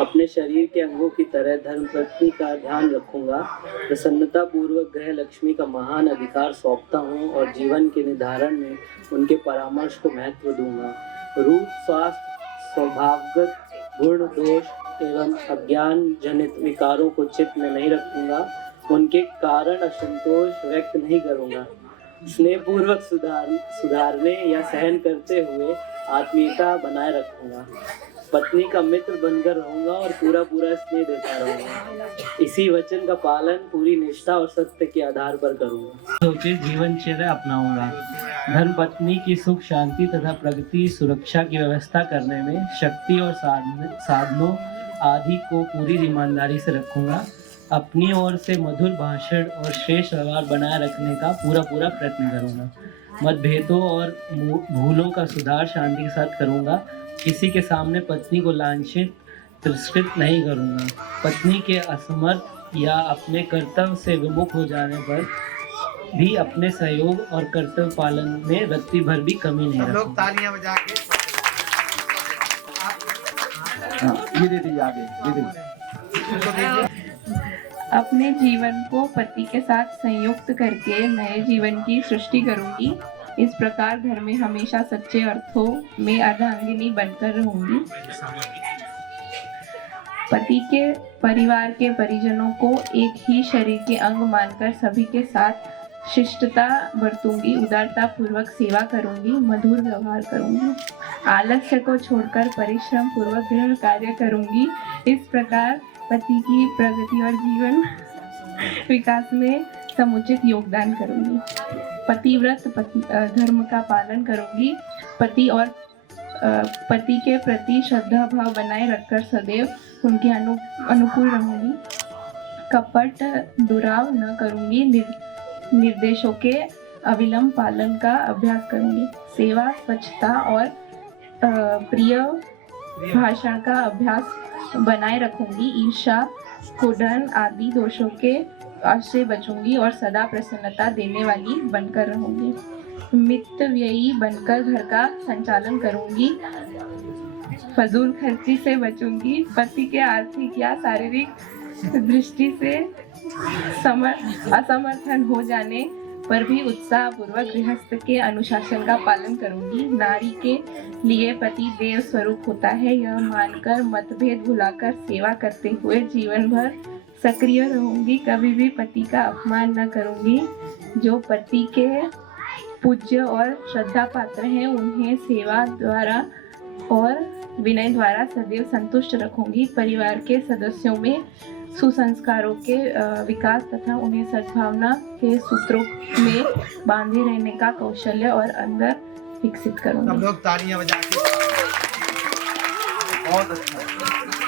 अपने शरीर के अंगों की तरह धर्मपत्नी का ध्यान रखूंगा। प्रसन्नता पूर्वक ग्रह लक्ष्मी का महान अधिकार सौंपता हूँ और जीवन के निर्धारण में उनके परामर्श को महत्व दूंगा। रूप, स्वास्थ्य, स्वभावगत गुण, दोष एवं अज्ञान जनित विकारों को चित्त में नहीं रखूंगा। उनके कारण असंतोष व्यक्त नहीं करूंगा। स्नेहपूर्वक सुधारने या सहन करते हुए आत्मीयता बनाए रखूंगा। पत्नी का मित्र बनकर रहूंगा और पूरा स्नेह देता रहूंगा। इसी वचन का पालन पूरी निष्ठा और सत्य के आधार पर करूंगा। सोचे जीवनचर्या अपनाऊंगा। धर्म पत्नी की सुख शांति तथा प्रगति सुरक्षा की व्यवस्था करने में शक्ति और साधनों आदि को पूरी ईमानदारी से रखूंगा। अपनी ओर से मधुर भाषण और श्रेष्ठ व्यवहार बनाए रखने का पूरा प्रयत्न करूंगा। मतभेदों और भूलों का सुधार शांति के साथ करूंगा। किसी के सामने पत्नी को लांछित तिरस्कृत नहीं करूंगा। पत्नी के असमर्थ या अपने कर्तव्य से विमुख हो जाने पर भी अपने सहयोग और कर्तव्य पालन में रत्ती भर भी कमी नहीं रखूंगा। लोग तालियां बजा के ये दे दीजिए आगे। अपने जीवन को पति के साथ संयुक्त करके नए जीवन की सृष्टि करूंगी। इस प्रकार घर में हमेशा सच्चे अर्थों में अर्धांगिनी बनकर रहूंगी। पति के परिवार के परिजनों को एक ही शरीर के अंग मानकर सभी के साथ शिष्टता बरतूंगी। उदारता पूर्वक सेवा करूंगी। मधुर व्यवहार करूंगी। आलस्य को छोड़कर परिश्रम पूर्वक गृह कार्य करूंगी। इस प्रकार पति की प्रगति और जीवन विकास में समुचित योगदान करूंगी। पतिव्रत धर्म का पालन करूंगी। पति के प्रति श्रद्धा भाव बनाए रखकर सदैव उनके अनुकूल रहूंगी। कपट दुराव न करूंगी। निर्देशों के अविलंब पालन का अभ्यास करूंगी। सेवा, स्वच्छता और प्रिय भाषण का अभ्यास बनाए रखूंगी। ईर्ष्या, क्रोधन आदि दोषों के से बचूंगी और सदा प्रसन्नता देने वाली बनकर रहूंगी। मितव्ययी बनकर घर का संचालन करूंगी। फजूल खर्ची से बचूंगी। पति के आर्थिक या शारीरिक दृष्टि से असमर्थन हो जाने पर भी उत्साह पूर्वक गृहस्थ के अनुशासन का पालन करूंगी। नारी के लिए पति देव स्वरूप होता है, यह मानकर मतभेद भुलाकर सेवा करते हुए जीवन भर सक्रिय रहूंगी। कभी भी पति का अपमान न करूंगी। जो पति के पूज्य और श्रद्धा पात्र हैं उन्हें सेवा द्वारा और विनय द्वारा सदैव संतुष्ट रखूंगी। परिवार के सदस्यों में सुसंस्कारों के विकास तथा उन्हें सद्भावना के सूत्रों में बांधे रहने का कौशल्य और अंदर विकसित करूंगी। सब लोग तालियां बजा के बहुत अच्छा।